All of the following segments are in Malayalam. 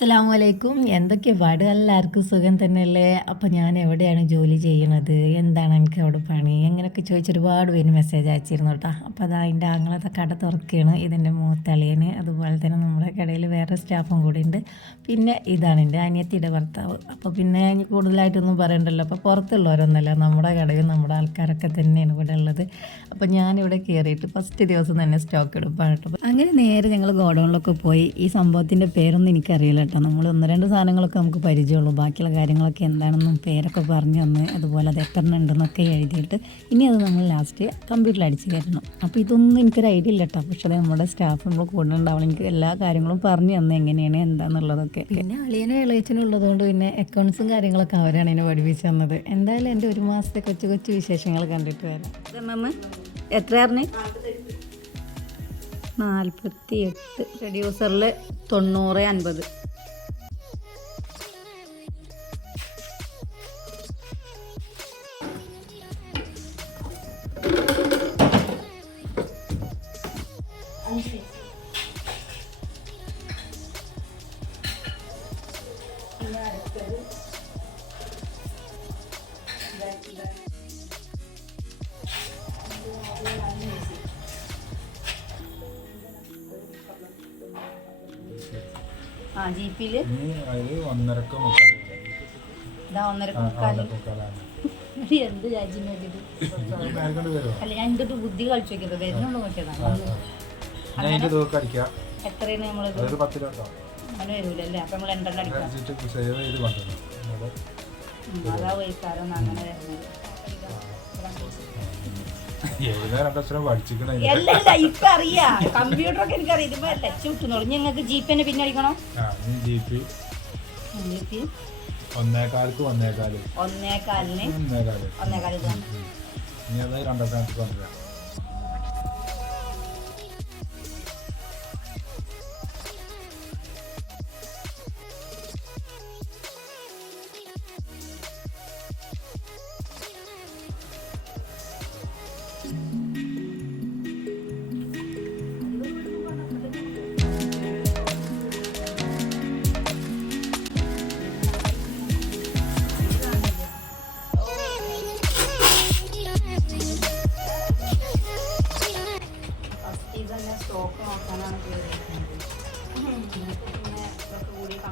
അസ്സലാമു അലൈക്കും എന്തൊക്കെ പാട്? എല്ലാവർക്കും സുഖം തന്നെയല്ലേ? അപ്പോൾ ഞാൻ എവിടെയാണ് ജോലി ചെയ്യണത് എന്താണ് എനിക്ക് അവിടെ പണി? അങ്ങനെയൊക്കെ ചോദിച്ച് ഒരുപാട് പേര് മെസ്സേജ് അയച്ചിരുന്നു കേട്ടോ അപ്പോൾ അത് അതിന്റെ അങ്ങനത്തെ കട തുറക്കുകയാണ് ഇതിന്റെ മൂത്തളിയന് അതുപോലെ തന്നെ നമ്മുടെ കടയിൽ വേറെ സ്റ്റാഫും കൂടി ഉണ്ട് പിന്നെ ഇതാണ് എന്റെ അനിയത്തിയുടെ ഭർത്താവ്. അപ്പോൾ പിന്നെ കൂടുതലായിട്ടൊന്നും പറയണ്ടല്ലോ. അപ്പോൾ പുറത്തുള്ളവരൊന്നുമല്ല. നമ്മുടെ കടയും നമ്മുടെ ആൾക്കാരൊക്കെ തന്നെയാണ് ഇവിടെ ഉള്ളത്. അപ്പോൾ ഞാനിവിടെ കയറിയിട്ട് ഫസ്റ്റ് ദിവസം തന്നെ സ്റ്റോക്ക് എടുപ്പാണ് കേട്ടോ അങ്ങനെ നേരെ ഞങ്ങൾ ഗോഡൗണിലൊക്കെ പോയി. ഈ സംഭവത്തിന്റെ പേരൊന്നും എനിക്കറിയില്ല കേട്ടോ നമ്മൾ ഒന്ന് രണ്ട് സാധനങ്ങളൊക്കെ നമുക്ക് പരിചയമുള്ളൂ. ബാക്കിയുള്ള കാര്യങ്ങളൊക്കെ എന്താണെന്നും പേരൊക്കെ പറഞ്ഞു തന്ന് അതുപോലെ അത് എത്ര ഉണ്ടെന്നൊക്കെ എഴുതിയിട്ട് ഇനി അത് നമ്മൾ ലാസ്റ്റ് കമ്പ്യൂട്ടറിൽ അടിച്ച് കയറ്റണം. അപ്പോൾ ഇതൊന്നും എനിക്കൊരു ഐഡിയ ഇല്ല കേട്ടോ പക്ഷേ നമ്മുടെ സ്റ്റാഫ് നമ്മൾ കൂടെ ഉണ്ടാവണം. എനിക്ക് എല്ലാ കാര്യങ്ങളും പറഞ്ഞു തന്നെ എങ്ങനെയാണ് എന്താണെന്നുള്ളതൊക്കെ പിന്നെ അളിയനും ഇളയച്ചനും ഉള്ളതുകൊണ്ട് പിന്നെ അക്കൗണ്ട്സും കാര്യങ്ങളൊക്കെ അവരാണ് എന്നെ പഠിപ്പിച്ചു തന്നത്. എന്തായാലും എന്റെ ഒരു മാസത്തെ കൊച്ചു കൊച്ചു വിശേഷങ്ങൾ കണ്ടിട്ട് വരാം. എത്ര പറഞ്ഞു നാൽപ്പത്തി എട്ട് റെഡ്യൂസറിൽ തൊണ്ണൂറ് അൻപത്. ആ ഒന്നരക്ക് മുക്കാൽ എന്ത് രാജ്യം അല്ല ഞാൻ ബുദ്ധി കളിച്ചു നോക്കിയതാണ് അടിക്കാം. എത്രയാണ് നമ്മളത്? അതൊരു പത്ത് രൂപ അങ്ങനെ വരൂലല്ലേ? അപ്പൊ നമ്മൾ അടിക്കണം അടിച്ചിട്ട് സേവ് ചെയ്ത് ഉം, അതാ വൈകാരം അങ്ങനെ വരുന്നത്. ഏതാ രണ്ടക്ഷരം പഠിച്ചിക്കണ അല്ല അല്ല ഇപ്പൊ അറിയാ. കമ്പ്യൂട്ടർ ഒക്കെ എനിക്കറിയാം. ഇതിപ്പോ ടച്ച് വിട്ടുന്നുള്ളൂ ഞങ്ങൾക്ക് ജി പി പിന്നെ അടിക്കണോ? ഒന്നേകാൽക്ക് ഒന്നേകാൽ. ഒന്നേകാലിന്? ഒന്നേകാൽ. ഒന്നേകാൽ ഇതാണ്. ഉം. ഇനി കൊണ്ടുവരാം.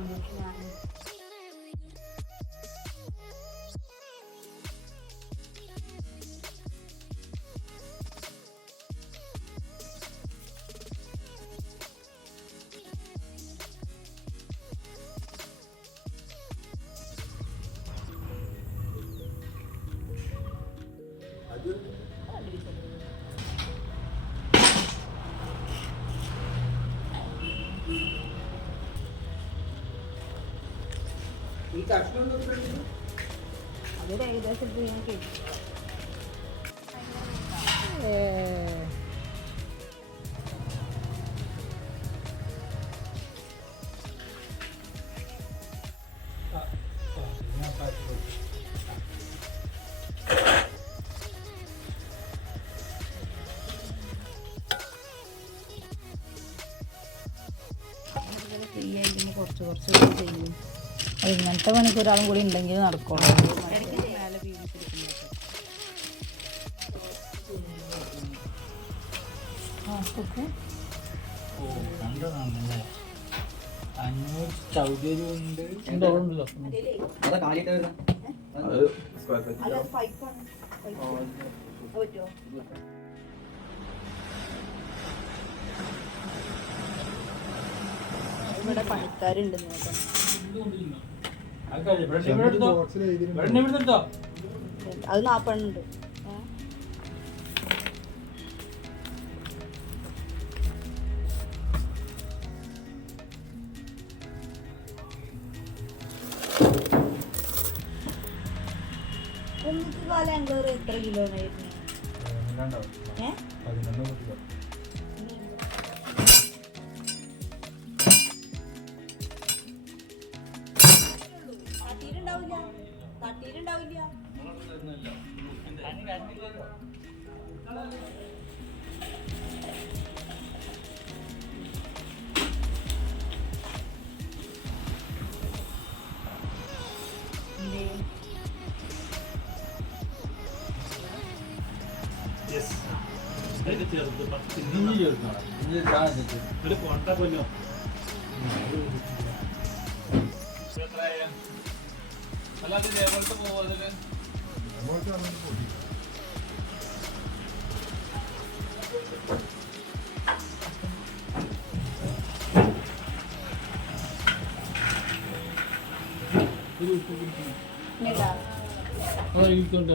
ഇതൊക്കെ കൂടി കമ്പ്യൂട്ടർ ഞാൻ അതൊരു ഏകദേശം ഇത് ഞാൻ കേട്ടു ഫ്രീ ആയിട്ട് കുറച്ച് കുറച്ച് ചെയ്യും. ഇങ്ങനത്തെ പണിക്ക് ഒരാളും കൂടി ഉണ്ടെങ്കിൽ നടക്കുള്ളൂ അഞ്ഞൂറ് ഇവിടെ പണിക്കാരുണ്ട് നോക്കാം അത് നാപ്പണ്ണുണ്ട് ഒന്നിക്ക് കാലം എത്ര കിലോ ആയിരുന്നു ഏ? പതിനൊന്ന് കുട്ടികൾ. തട്ടിയിട്ടുണ്ടാവില്ല ചേർത്ത് പത്ത് ഒരു കോട്ട കൊല്ലോ അല്ലാതെ ഇതേപോലത്തെ പോവും അതിൽ ഇരിക്കൊണ്ട്